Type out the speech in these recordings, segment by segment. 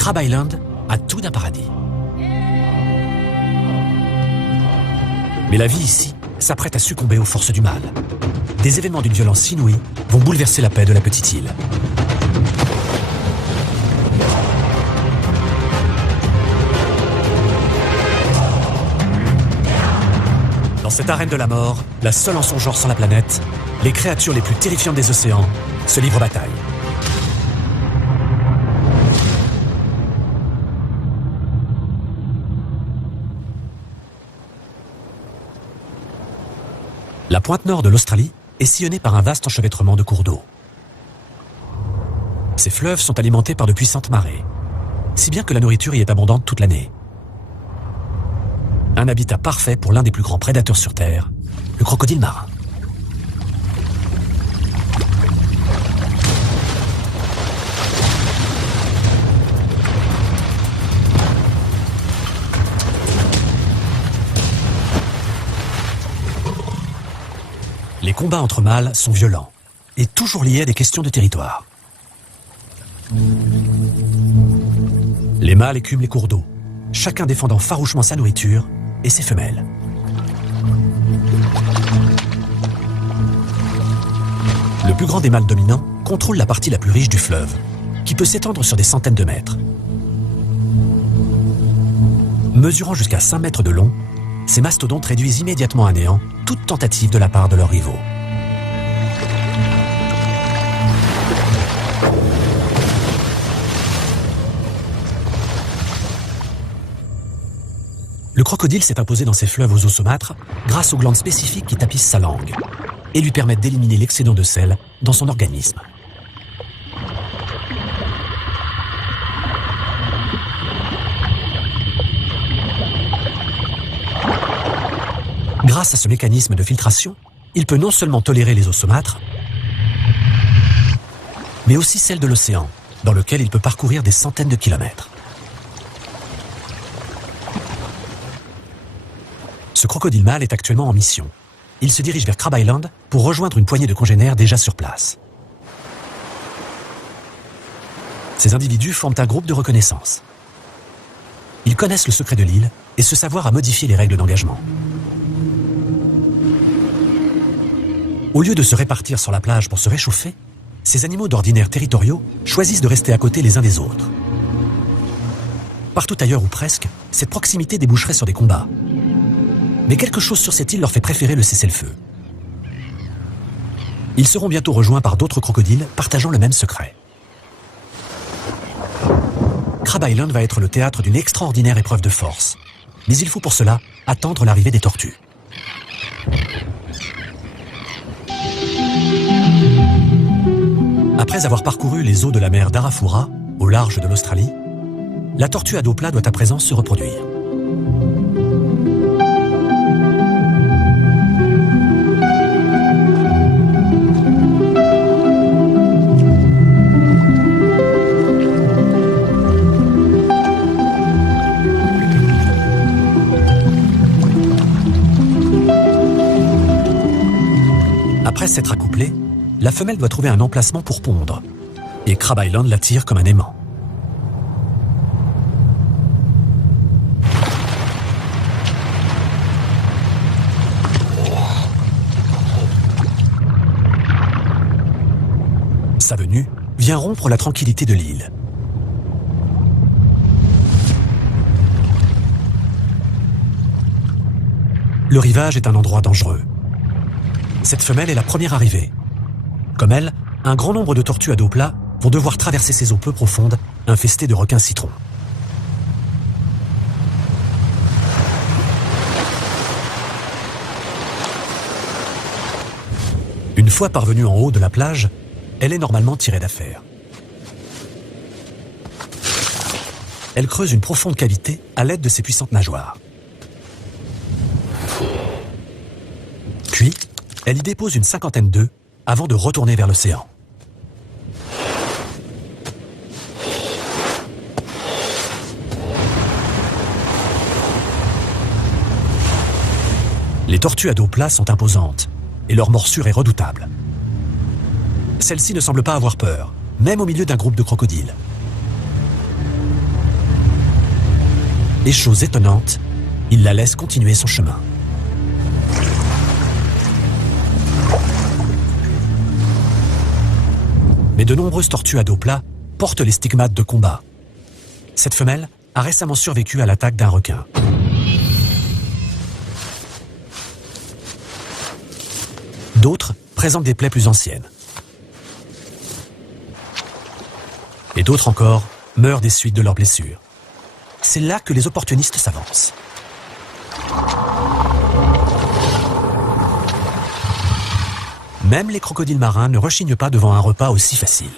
Crab Island a tout d'un paradis. Mais la vie ici s'apprête à succomber aux forces du mal. Des événements d'une violence inouïe vont bouleverser la paix de la petite île. Dans cette arène de la mort, la seule en son genre sur la planète, les créatures les plus terrifiantes des océans se livrent bataille. La pointe nord de l'Australie est sillonnée par un vaste enchevêtrement de cours d'eau. Ces fleuves sont alimentés par de puissantes marées, si bien que la nourriture y est abondante toute l'année. Un habitat parfait pour l'un des plus grands prédateurs sur Terre, le crocodile marin. Les combats entre mâles sont violents et toujours liés à des questions de territoire. Les mâles écument les cours d'eau, chacun défendant farouchement sa nourriture et ses femelles. Le plus grand des mâles dominants contrôle la partie la plus riche du fleuve, qui peut s'étendre sur des centaines de mètres. Mesurant jusqu'à 5 mètres de long, ces mastodontes réduisent immédiatement à néant toute tentative de la part de leurs rivaux. Le crocodile s'est imposé dans ces fleuves aux eaux saumâtres grâce aux glandes spécifiques qui tapissent sa langue et lui permettent d'éliminer l'excédent de sel dans son organisme. Grâce à ce mécanisme de filtration, il peut non seulement tolérer les eaux saumâtres, mais aussi celles de l'océan, dans lequel il peut parcourir des centaines de kilomètres. Ce crocodile mâle est actuellement en mission. Il se dirige vers Crab Island pour rejoindre une poignée de congénères déjà sur place. Ces individus forment un groupe de reconnaissance. Ils connaissent le secret de l'île et se savoir à modifier les règles d'engagement. Au lieu de se répartir sur la plage pour se réchauffer, ces animaux d'ordinaire territoriaux choisissent de rester à côté les uns des autres. Partout ailleurs ou presque, cette proximité déboucherait sur des combats. Mais quelque chose sur cette île leur fait préférer le cessez-le-feu. Ils seront bientôt rejoints par d'autres crocodiles partageant le même secret. Crab Island va être le théâtre d'une extraordinaire épreuve de force. Mais il faut pour cela attendre l'arrivée des tortues. Après avoir parcouru les eaux de la mer d'Arafura, au large de l'Australie, la tortue à dos plat doit à présent se reproduire. Après s'être accouplée, la femelle doit trouver un emplacement pour pondre, et Crab Island l'attire comme un aimant. Sa venue vient rompre la tranquillité de l'île. Le rivage est un endroit dangereux. Cette femelle est la première arrivée. Comme elle, un grand nombre de tortues à dos plat vont devoir traverser ces eaux peu profondes, infestées de requins citrons. Une fois parvenue en haut de la plage, elle est normalement tirée d'affaire. Elle creuse une profonde cavité à l'aide de ses puissantes nageoires. Puis, elle y dépose une cinquantaine d'œufs avant de retourner vers l'océan. Les tortues à dos plat sont imposantes et leur morsure est redoutable. Celle-ci ne semble pas avoir peur, même au milieu d'un groupe de crocodiles. Et chose étonnante, il la laisse continuer son chemin. Mais de nombreuses tortues à dos plat portent les stigmates de combat. Cette femelle a récemment survécu à l'attaque d'un requin. D'autres présentent des plaies plus anciennes. Et d'autres encore meurent des suites de leurs blessures. C'est là que les opportunistes s'avancent. Même les crocodiles marins ne rechignent pas devant un repas aussi facile.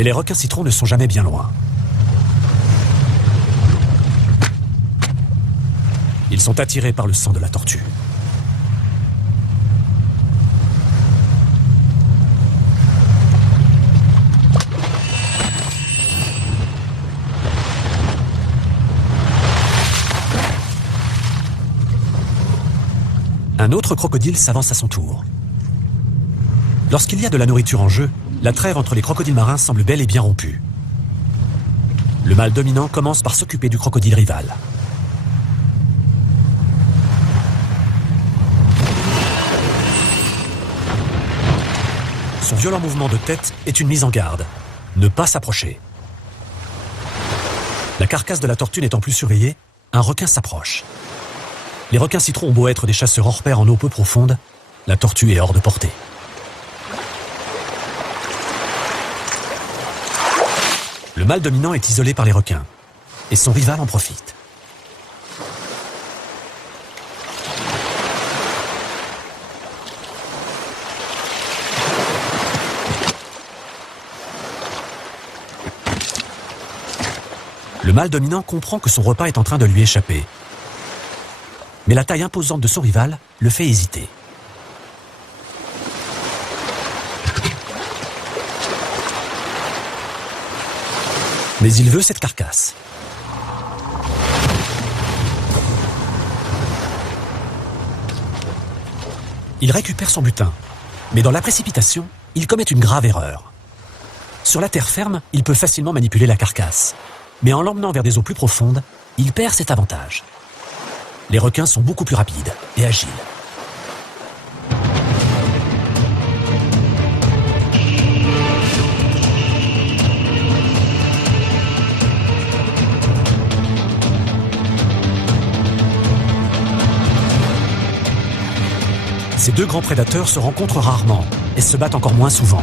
Mais les requins citrons ne sont jamais bien loin. Ils sont attirés par le sang de la tortue. Un autre crocodile s'avance à son tour. Lorsqu'il y a de la nourriture en jeu, la trêve entre les crocodiles marins semble bel et bien rompue. Le mâle dominant commence par s'occuper du crocodile rival. Son violent mouvement de tête est une mise en garde. Ne pas s'approcher. La carcasse de la tortue n'étant plus surveillée, un requin s'approche. Les requins citrons ont beau être des chasseurs hors pair en eau peu profonde, la tortue est hors de portée. Le mâle dominant est isolé par les requins, et son rival en profite. Le mâle dominant comprend que son repas est en train de lui échapper. Mais la taille imposante de son rival le fait hésiter. Mais il veut cette carcasse. Il récupère son butin, mais dans la précipitation, il commet une grave erreur. Sur la terre ferme, il peut facilement manipuler la carcasse, mais en l'emmenant vers des eaux plus profondes, il perd cet avantage. Les requins sont beaucoup plus rapides et agiles. Ces deux grands prédateurs se rencontrent rarement et se battent encore moins souvent.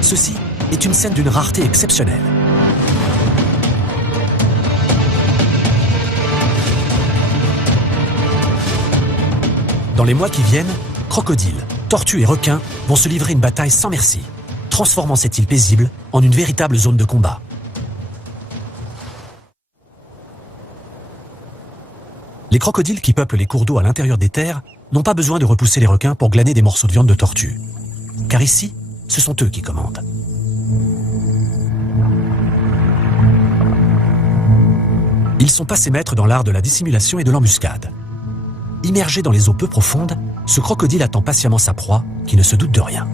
Ceci est une scène d'une rareté exceptionnelle. Dans les mois qui viennent, crocodiles, tortues et requins vont se livrer une bataille sans merci, transformant cette île paisible en une véritable zone de combat. Les crocodiles qui peuplent les cours d'eau à l'intérieur des terres n'ont pas besoin de repousser les requins pour glaner des morceaux de viande de tortue. Car ici, ce sont eux qui commandent. Ils sont passés maîtres dans l'art de la dissimulation et de l'embuscade. Immergé dans les eaux peu profondes, ce crocodile attend patiemment sa proie, qui ne se doute de rien.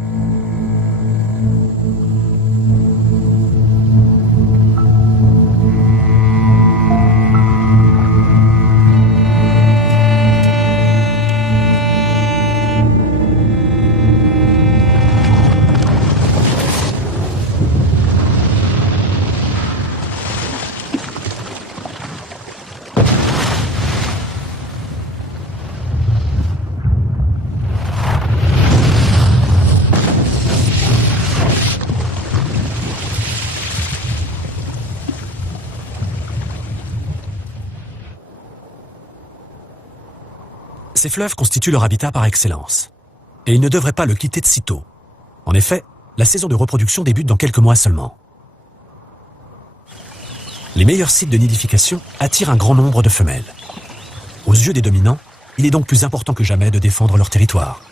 Ces fleuves constituent leur habitat par excellence. Et ils ne devraient pas le quitter de sitôt. En effet, la saison de reproduction débute dans quelques mois seulement. Les meilleurs sites de nidification attirent un grand nombre de femelles. Aux yeux des dominants, il est donc plus important que jamais de défendre leur territoire.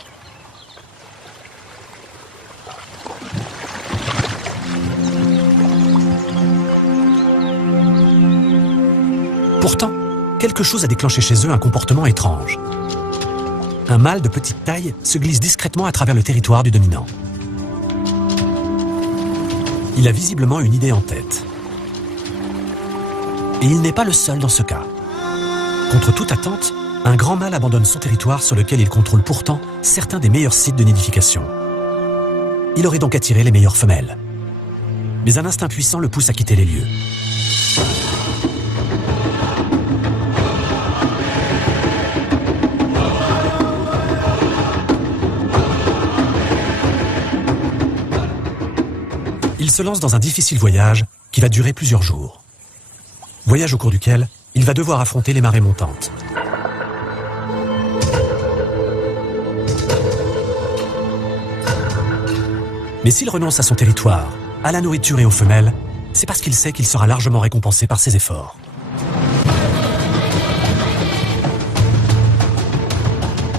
Pourtant, quelque chose a déclenché chez eux un comportement étrange. Un mâle de petite taille se glisse discrètement à travers le territoire du dominant. Il a visiblement une idée en tête. Et il n'est pas le seul dans ce cas. Contre toute attente, un grand mâle abandonne son territoire sur lequel il contrôle pourtant certains des meilleurs sites de nidification. Il aurait donc attiré les meilleures femelles. Mais un instinct puissant le pousse à quitter les lieux. Il se lance dans un difficile voyage qui va durer plusieurs jours. Voyage au cours duquel il va devoir affronter les marées montantes. Mais s'il renonce à son territoire, à la nourriture et aux femelles, c'est parce qu'il sait qu'il sera largement récompensé par ses efforts.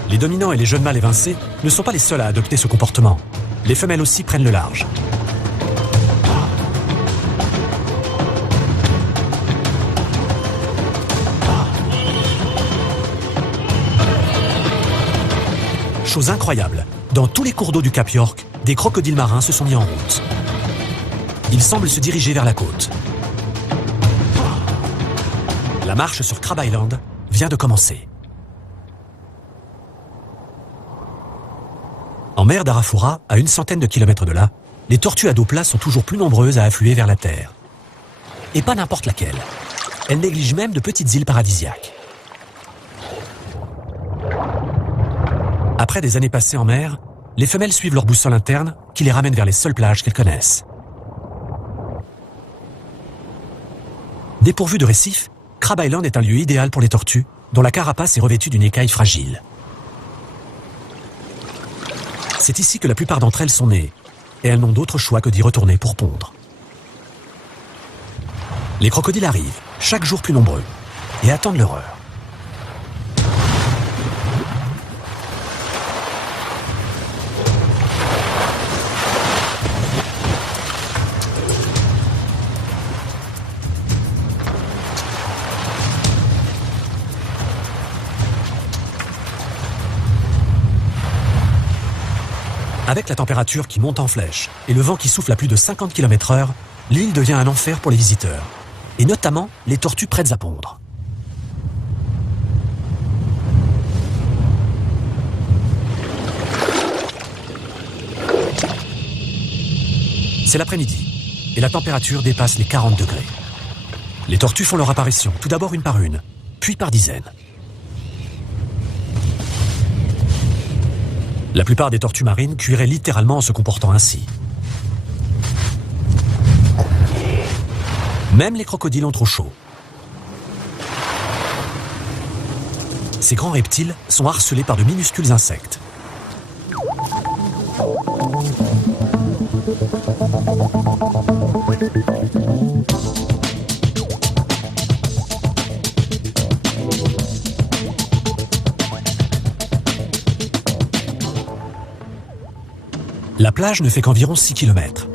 Les dominants et les jeunes mâles évincés ne sont pas les seuls à adopter ce comportement. Les femelles aussi prennent le large. Chose incroyable, dans tous les cours d'eau du Cap York, des crocodiles marins se sont mis en route. Ils semblent se diriger vers la côte. La marche sur Crab Island vient de commencer. En mer d'Arafura, à une centaine de kilomètres de là, les tortues à dos plat sont toujours plus nombreuses à affluer vers la terre. Et pas n'importe laquelle. Elles négligent même de petites îles paradisiaques. Après des années passées en mer, les femelles suivent leur boussole interne qui les ramène vers les seules plages qu'elles connaissent. Dépourvu de récifs, Crab Island est un lieu idéal pour les tortues, dont la carapace est revêtue d'une écaille fragile. C'est ici que la plupart d'entre elles sont nées, et elles n'ont d'autre choix que d'y retourner pour pondre. Les crocodiles arrivent, chaque jour plus nombreux, et attendent leur heure. Avec la température qui monte en flèche et le vent qui souffle à plus de 50 km/h, l'île devient un enfer pour les visiteurs, et notamment les tortues prêtes à pondre. C'est l'après-midi, et la température dépasse les 40 degrés. Les tortues font leur apparition, tout d'abord une par une, puis par dizaines. La plupart des tortues marines cuiraient littéralement en se comportant ainsi. Même les crocodiles ont trop chaud. Ces grands reptiles sont harcelés par de minuscules insectes. La plage ne fait qu'environ 6 km,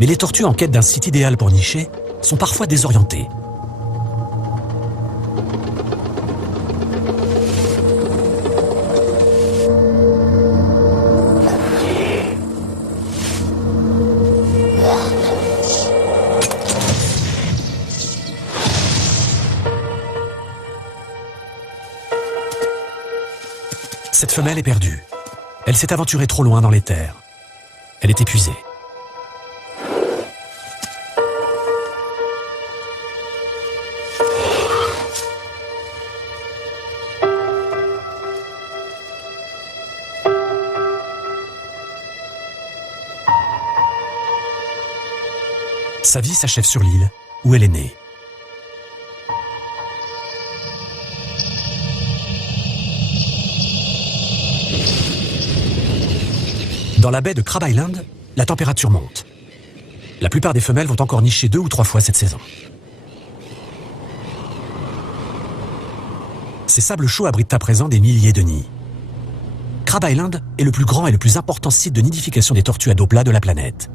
mais les tortues en quête d'un site idéal pour nicher sont parfois désorientées. Cette femelle est perdue. Elle s'est aventurée trop loin dans les terres. Elle est épuisée. Sa vie s'achève sur l'île où elle est née. Dans la baie de Crab Island, la température monte. La plupart des femelles vont encore nicher 2 ou 3 fois cette saison. Ces sables chauds abritent à présent des milliers de nids. Crab Island est le plus grand et le plus important site de nidification des tortues à dos plat de la planète.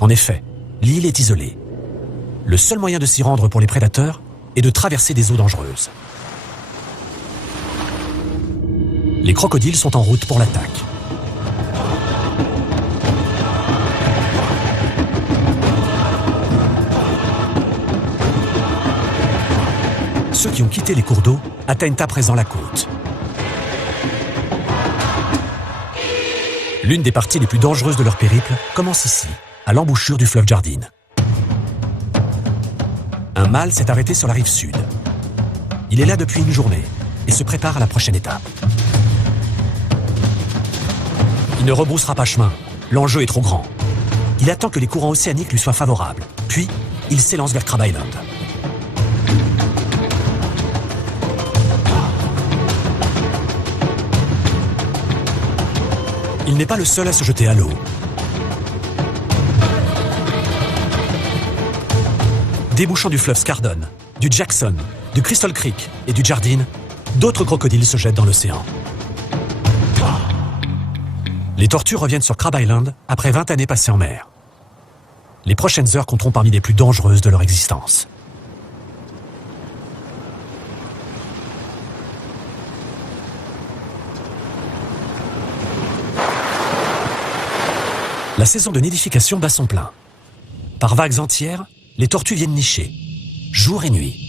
En effet, l'île est isolée. Le seul moyen de s'y rendre pour les prédateurs et de traverser des eaux dangereuses. Les crocodiles sont en route pour l'attaque. Ceux qui ont quitté les cours d'eau atteignent à présent la côte. L'une des parties les plus dangereuses de leur périple commence ici, à l'embouchure du fleuve Jardine. Un mâle s'est arrêté sur la rive sud. Il est là depuis une journée et se prépare à la prochaine étape. Il ne rebroussera pas chemin, l'enjeu est trop grand. Il attend que les courants océaniques lui soient favorables, puis il s'élance vers Crab Island. Il n'est pas le seul à se jeter à l'eau. Débouchant du fleuve Scardon, du Jackson, du Crystal Creek et du Jardine, d'autres crocodiles se jettent dans l'océan. Les tortues reviennent sur Crab Island après 20 années passées en mer. Les prochaines heures compteront parmi les plus dangereuses de leur existence. La saison de nidification bat son plein. Par vagues entières, les tortues viennent nicher, jour et nuit.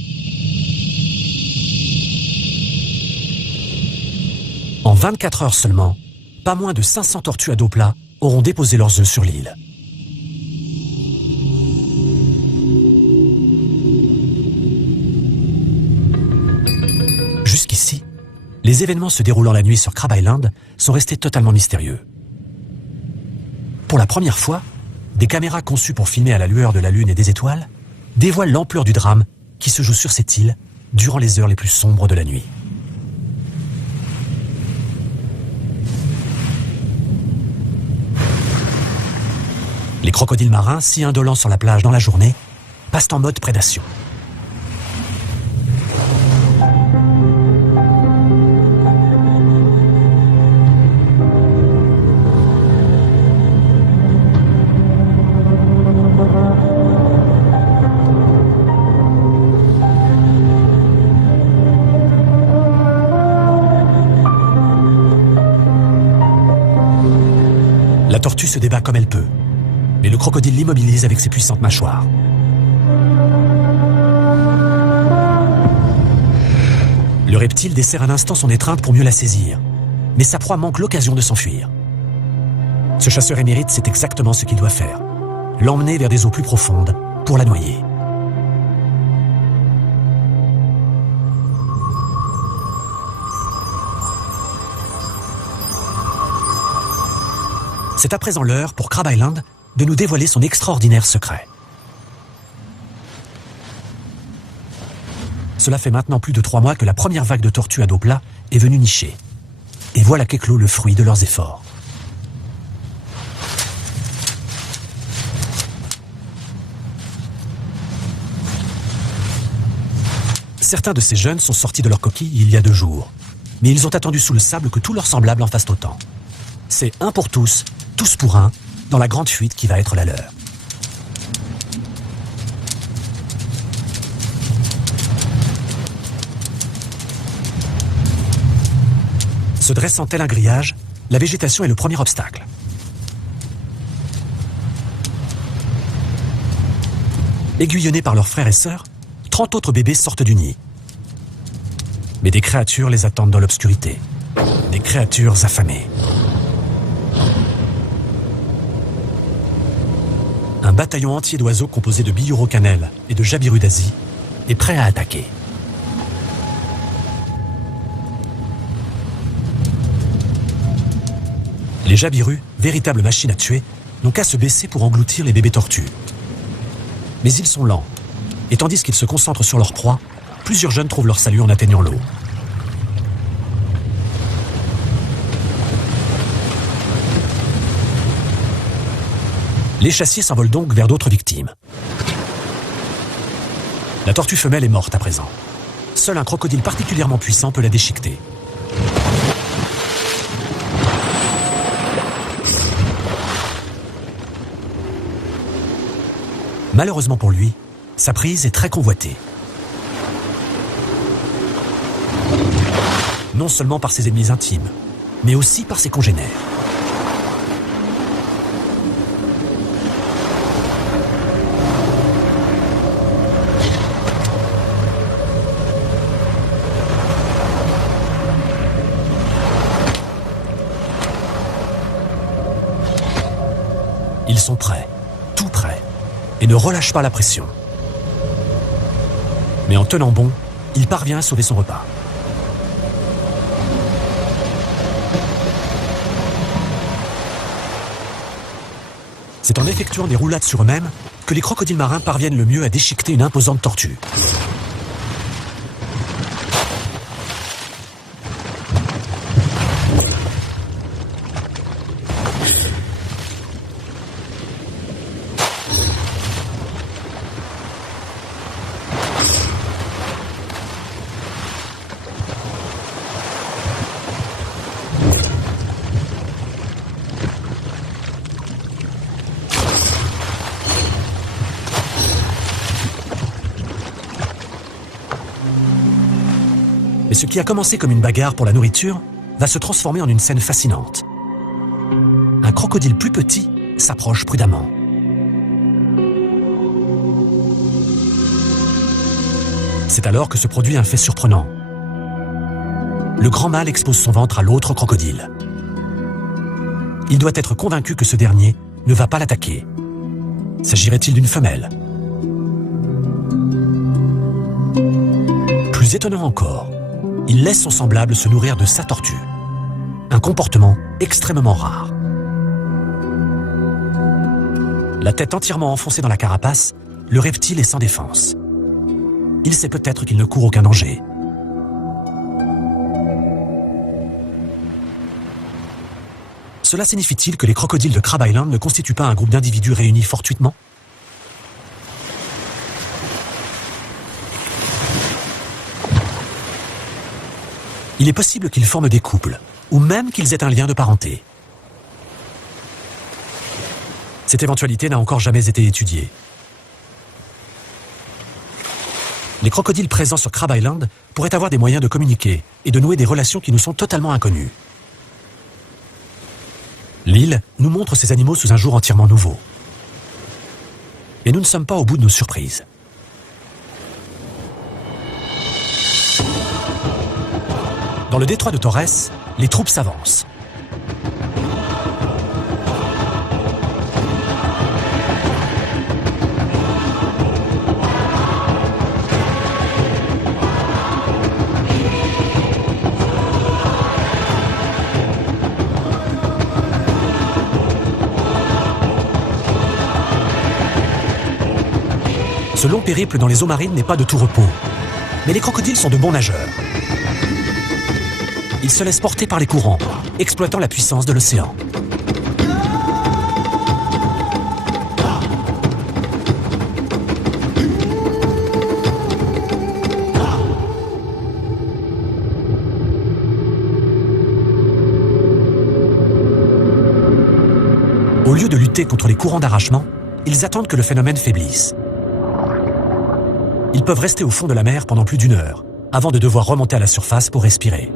En 24 heures seulement, pas moins de 500 tortues à dos plat auront déposé leurs œufs sur l'île. Jusqu'ici, les événements se déroulant la nuit sur Crab Island sont restés totalement mystérieux. Pour la première fois, des caméras conçues pour filmer à la lueur de la lune et des étoiles dévoilent l'ampleur du drame qui se joue sur cette île durant les heures les plus sombres de la nuit. Les crocodiles marins, si indolents sur la plage dans la journée, passent en mode prédation. La tortue se débat comme elle peut, mais le crocodile l'immobilise avec ses puissantes mâchoires. Le reptile desserre un instant son étreinte pour mieux la saisir, mais sa proie manque l'occasion de s'enfuir. Ce chasseur émérite sait exactement ce qu'il doit faire, l'emmener vers des eaux plus profondes pour la noyer. C'est à présent l'heure pour Crab Island de nous dévoiler son extraordinaire secret. Cela fait maintenant plus de 3 mois que la première vague de tortues à dos plat est venue nicher. Et voilà qu'éclot le fruit de leurs efforts. Certains de ces jeunes sont sortis de leur coquille il y a 2 jours, mais ils ont attendu sous le sable que tous leurs semblables en fassent autant. C'est un pour tous pour un, dans la grande fuite qui va être la leur. Se dressant tel un grillage, la végétation est le premier obstacle. Aiguillonnés par leurs frères et sœurs, 30 autres bébés sortent du nid. Mais des créatures les attendent dans l'obscurité. Des créatures affamées. Un bataillon entier d'oiseaux composé de biuro-cannelle et de jabirus d'Asie est prêt à attaquer. Les jabirus, véritables machines à tuer, n'ont qu'à se baisser pour engloutir les bébés tortues. Mais ils sont lents, et tandis qu'ils se concentrent sur leur proie, plusieurs jeunes trouvent leur salut en atteignant l'eau. Les chassiers s'envolent donc vers d'autres victimes. La tortue femelle est morte à présent. Seul un crocodile particulièrement puissant peut la déchiqueter. Malheureusement pour lui, sa prise est très convoitée. non seulement par ses ennemis intimes, mais aussi par ses congénères. Ils sont prêts, tout prêts, et ne relâchent pas la pression. Mais en tenant bon, il parvient à sauver son repas. C'est en effectuant des roulades sur eux-mêmes que les crocodiles marins parviennent le mieux à déchiqueter une imposante tortue. Mais ce qui a commencé comme une bagarre pour la nourriture va se transformer en une scène fascinante. Un crocodile plus petit s'approche prudemment. C'est alors que se produit un fait surprenant. Le grand mâle expose son ventre à l'autre crocodile. Il doit être convaincu que ce dernier ne va pas l'attaquer. S'agirait-il d'une femelle? Plus étonnant encore, il laisse son semblable se nourrir de sa tortue. Un comportement extrêmement rare. La tête entièrement enfoncée dans la carapace, le reptile est sans défense. Il sait peut-être qu'il ne court aucun danger. Cela signifie-t-il que les crocodiles de Crab Island ne constituent pas un groupe d'individus réunis fortuitement ? Il est possible qu'ils forment des couples, ou même qu'ils aient un lien de parenté. Cette éventualité n'a encore jamais été étudiée. Les crocodiles présents sur Crab Island pourraient avoir des moyens de communiquer et de nouer des relations qui nous sont totalement inconnues. L'île nous montre ces animaux sous un jour entièrement nouveau. Et nous ne sommes pas au bout de nos surprises. Dans le détroit de Torres, les troupes s'avancent. Ce long périple dans les eaux marines n'est pas de tout repos. Mais les crocodiles sont de bons nageurs. Ils se laissent porter par les courants, exploitant la puissance de l'océan. Au lieu de lutter contre les courants d'arrachement, ils attendent que le phénomène faiblisse. Ils peuvent rester au fond de la mer pendant plus d'une heure, avant de devoir remonter à la surface pour respirer.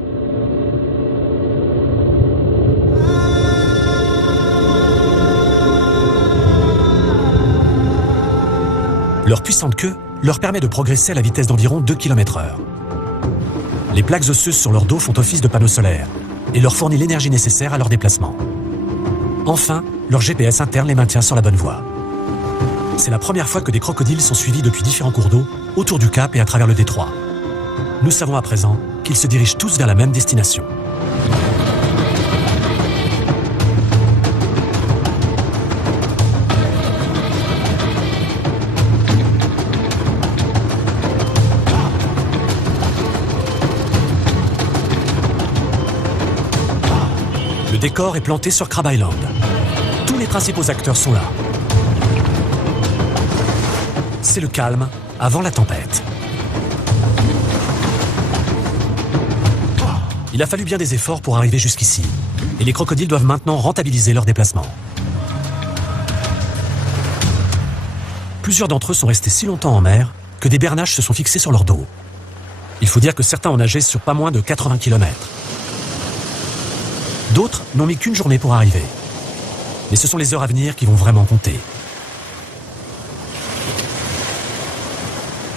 Leur puissante queue leur permet de progresser à la vitesse d'environ 2 km/h. Les plaques osseuses sur leur dos font office de panneaux solaires et leur fournit l'énergie nécessaire à leur déplacement. Enfin, leur GPS interne les maintient sur la bonne voie. C'est la première fois que des crocodiles sont suivis depuis différents cours d'eau, autour du cap et à travers le détroit. Nous savons à présent qu'ils se dirigent tous vers la même destination. Le décor est planté sur Crab Island. Tous les principaux acteurs sont là. C'est le calme avant la tempête. Il a fallu bien des efforts pour arriver jusqu'ici, et les crocodiles doivent maintenant rentabiliser leur déplacement. Plusieurs d'entre eux sont restés si longtemps en mer que des bernaches se sont fixés sur leur dos. Il faut dire que certains ont nagé sur pas moins de 80 km. D'autres n'ont mis qu'une journée pour arriver. Mais ce sont les heures à venir qui vont vraiment compter.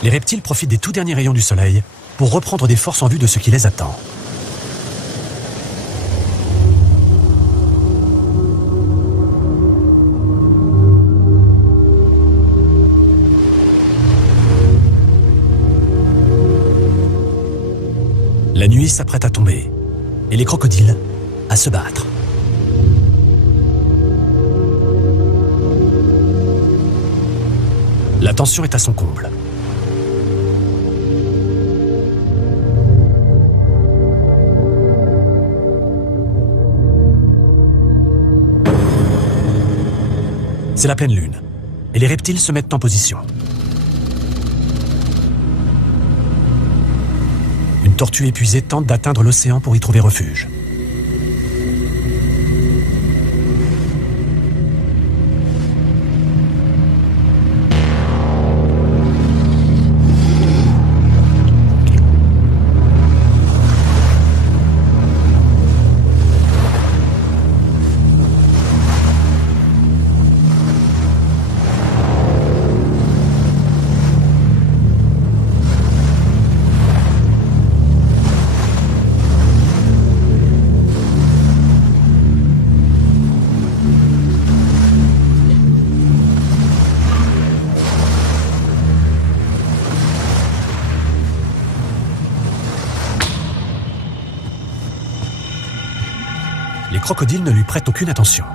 Les reptiles profitent des tout derniers rayons du soleil pour reprendre des forces en vue de ce qui les attend. La nuit s'apprête à tomber et les crocodiles à se battre. La tension est à son comble. C'est la pleine lune et les reptiles se mettent en position. Une tortue épuisée tente d'atteindre l'océan pour y trouver refuge. Les crocodiles ne lui prêtent aucune attention.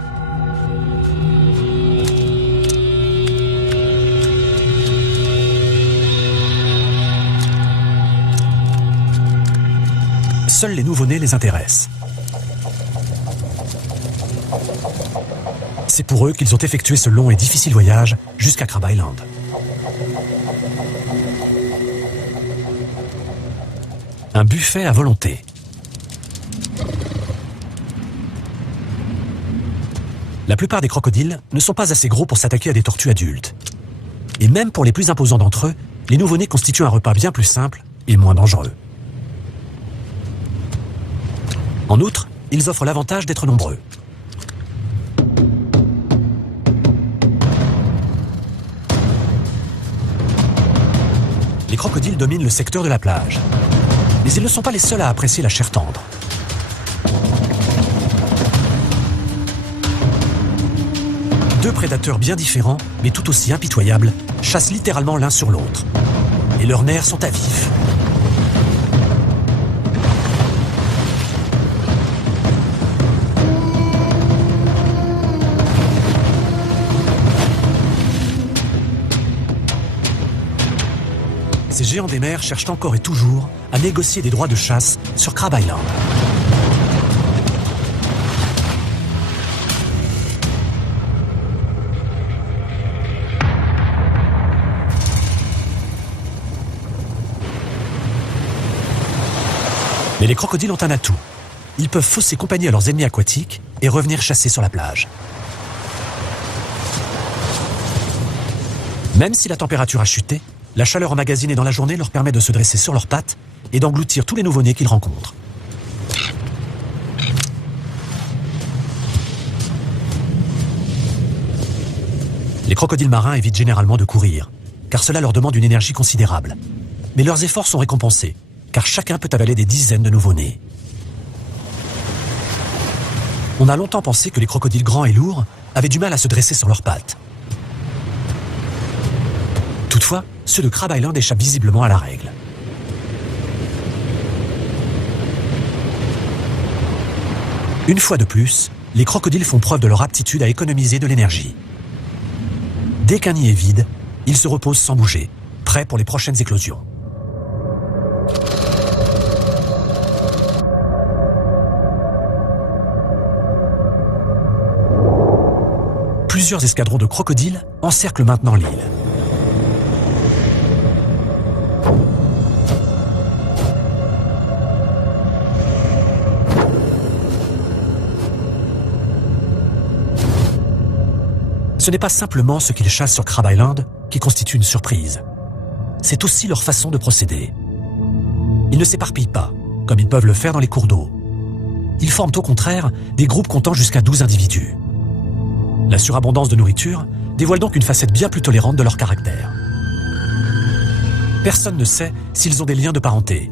Seuls les nouveau-nés les intéressent. C'est pour eux qu'ils ont effectué ce long et difficile voyage jusqu'à Crab Island. Un buffet à volonté. La plupart des crocodiles ne sont pas assez gros pour s'attaquer à des tortues adultes. Et même pour les plus imposants d'entre eux, les nouveau-nés constituent un repas bien plus simple et moins dangereux. En outre, ils offrent l'avantage d'être nombreux. Les crocodiles dominent le secteur de la plage. Mais ils ne sont pas les seuls à apprécier la chair tendre. Deux prédateurs bien différents, mais tout aussi impitoyables, chassent littéralement l'un sur l'autre. Et leurs nerfs sont à vif. Ces géants des mers cherchent encore et toujours à négocier des droits de chasse sur Crab Island. Mais les crocodiles ont un atout. Ils peuvent fausser compagnie à leurs ennemis aquatiques et revenir chasser sur la plage. Même si la température a chuté, la chaleur emmagasinée dans la journée leur permet de se dresser sur leurs pattes et d'engloutir tous les nouveau-nés qu'ils rencontrent. Les crocodiles marins évitent généralement de courir, car cela leur demande une énergie considérable. Mais leurs efforts sont récompensés, car chacun peut avaler des dizaines de nouveau-nés. On a longtemps pensé que les crocodiles grands et lourds avaient du mal à se dresser sur leurs pattes. Toutefois, ceux de Crab Island échappent visiblement à la règle. Une fois de plus, les crocodiles font preuve de leur aptitude à économiser de l'énergie. Dès qu'un nid est vide, ils se reposent sans bouger, prêts pour les prochaines éclosions. Plusieurs escadrons de crocodiles encerclent maintenant l'île. Ce n'est pas simplement ce qu'ils chassent sur Crab Island qui constitue une surprise. C'est aussi leur façon de procéder. Ils ne s'éparpillent pas, comme ils peuvent le faire dans les cours d'eau. Ils forment au contraire des groupes comptant jusqu'à 12 individus. La surabondance de nourriture dévoile donc une facette bien plus tolérante de leur caractère. Personne ne sait s'ils ont des liens de parenté,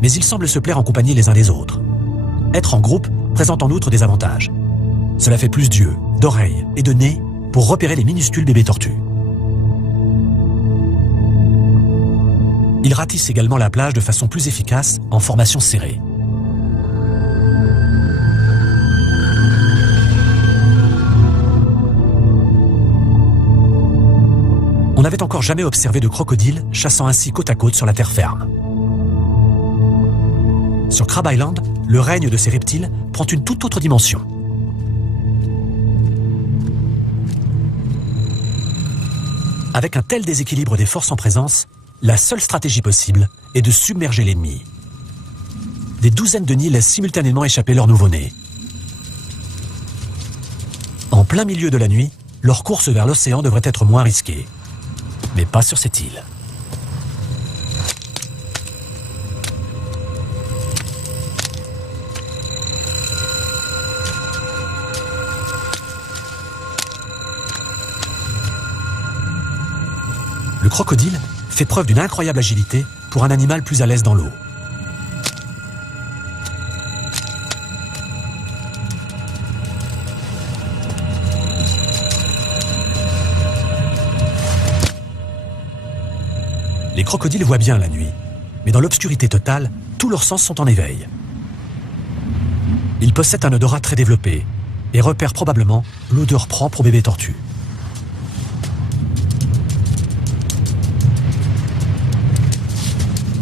mais ils semblent se plaire en compagnie les uns des autres. Être en groupe présente en outre des avantages. Cela fait plus d'yeux, d'oreilles et de nez pour repérer les minuscules bébés tortues. Ils ratissent également la plage de façon plus efficace en formation serrée. On n'avait encore jamais observé de crocodile chassant ainsi côte à côte sur la terre ferme. Sur Crab Island, le règne de ces reptiles prend une toute autre dimension. Avec un tel déséquilibre des forces en présence, la seule stratégie possible est de submerger l'ennemi. Des douzaines de nids laissent simultanément échapper leurs nouveau-nés. En plein milieu de la nuit, leur course vers l'océan devrait être moins risquée. Mais pas sur cette île. Le crocodile fait preuve d'une incroyable agilité pour un animal plus à l'aise dans l'eau. Les crocodiles voient bien la nuit, mais dans l'obscurité totale, tous leurs sens sont en éveil. Ils possèdent un odorat très développé et repèrent probablement l'odeur propre aux bébés tortues.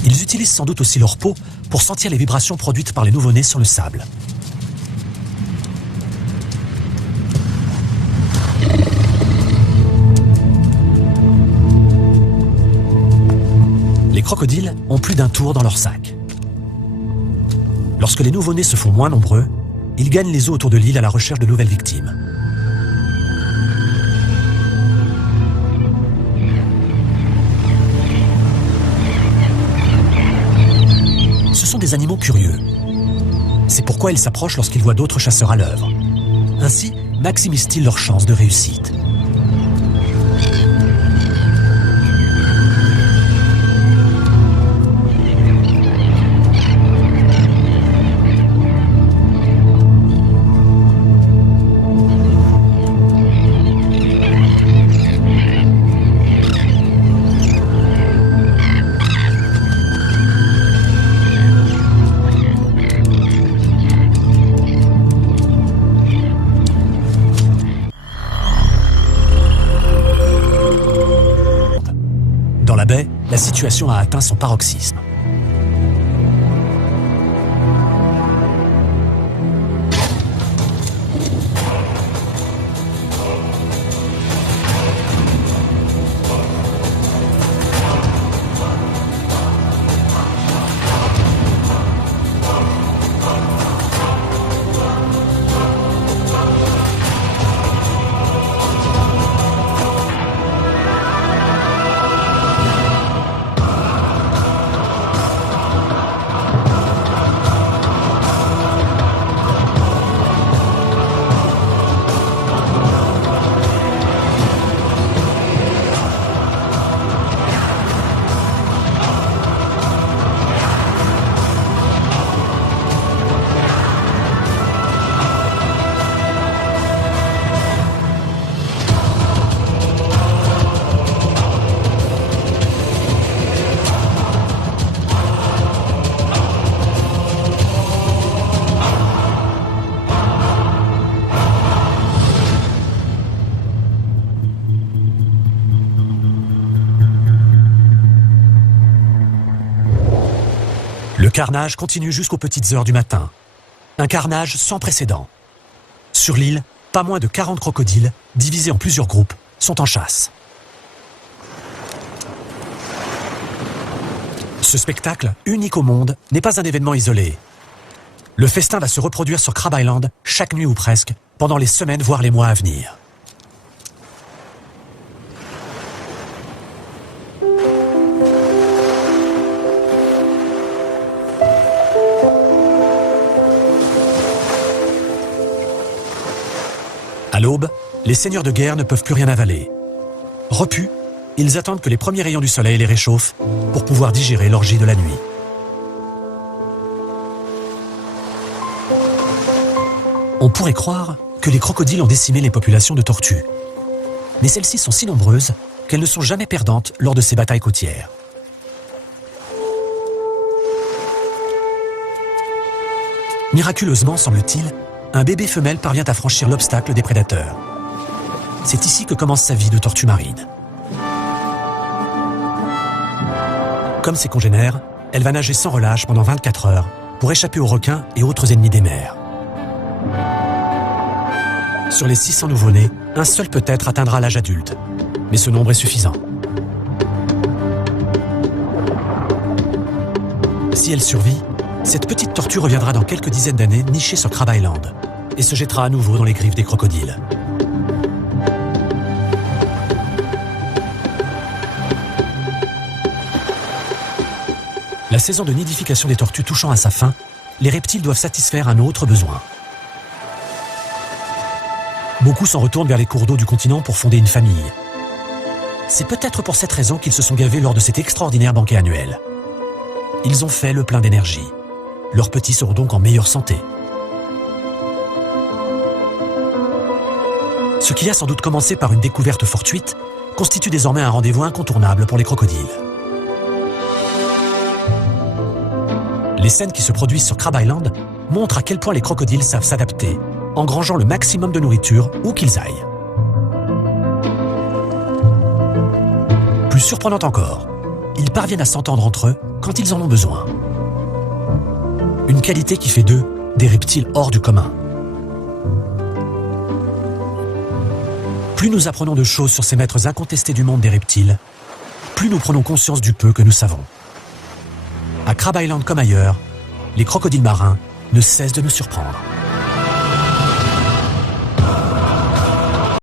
Ils utilisent sans doute aussi leur peau pour sentir les vibrations produites par les nouveau-nés sur le sable. Les crocodiles ont plus d'un tour dans leur sac. Lorsque les nouveau-nés se font moins nombreux, ils gagnent les eaux autour de l'île à la recherche de nouvelles victimes. Ce sont des animaux curieux. C'est pourquoi ils s'approchent lorsqu'ils voient d'autres chasseurs à l'œuvre. Ainsi, maximisent-ils leurs chances de réussite. La situation a atteint son paroxysme. Le carnage continue jusqu'aux petites heures du matin. Un carnage sans précédent. Sur l'île, pas moins de 40 crocodiles, divisés en plusieurs groupes, sont en chasse. Ce spectacle, unique au monde, n'est pas un événement isolé. Le festin va se reproduire sur Crab Island, chaque nuit ou presque, pendant les semaines voire les mois à venir. Les seigneurs de guerre ne peuvent plus rien avaler. Repus, ils attendent que les premiers rayons du soleil les réchauffent pour pouvoir digérer l'orgie de la nuit. On pourrait croire que les crocodiles ont décimé les populations de tortues. Mais celles-ci sont si nombreuses qu'elles ne sont jamais perdantes lors de ces batailles côtières. Miraculeusement, semble-t-il, un bébé femelle parvient à franchir l'obstacle des prédateurs. C'est ici que commence sa vie de tortue marine. Comme ses congénères, elle va nager sans relâche pendant 24 heures pour échapper aux requins et autres ennemis des mers. Sur les 600 nouveau-nés, un seul peut-être atteindra l'âge adulte, mais ce nombre est suffisant. Si elle survit, cette petite tortue reviendra dans quelques dizaines d'années nicher sur Crab Island et se jettera à nouveau dans les griffes des crocodiles. La saison de nidification des tortues touchant à sa fin, les reptiles doivent satisfaire un autre besoin. Beaucoup s'en retournent vers les cours d'eau du continent pour fonder une famille. C'est peut-être pour cette raison qu'ils se sont gavés lors de cet extraordinaire banquet annuel. Ils ont fait le plein d'énergie. Leurs petits seront donc en meilleure santé. Ce qui a sans doute commencé par une découverte fortuite constitue désormais un rendez-vous incontournable pour les crocodiles. Les scènes qui se produisent sur Crab Island montrent à quel point les crocodiles savent s'adapter, engrangeant le maximum de nourriture où qu'ils aillent. Plus surprenant encore, ils parviennent à s'entendre entre eux quand ils en ont besoin. Une qualité qui fait d'eux des reptiles hors du commun. Plus nous apprenons de choses sur ces maîtres incontestés du monde des reptiles, plus nous prenons conscience du peu que nous savons. À Crab Island comme ailleurs, les crocodiles marins ne cessent de nous surprendre.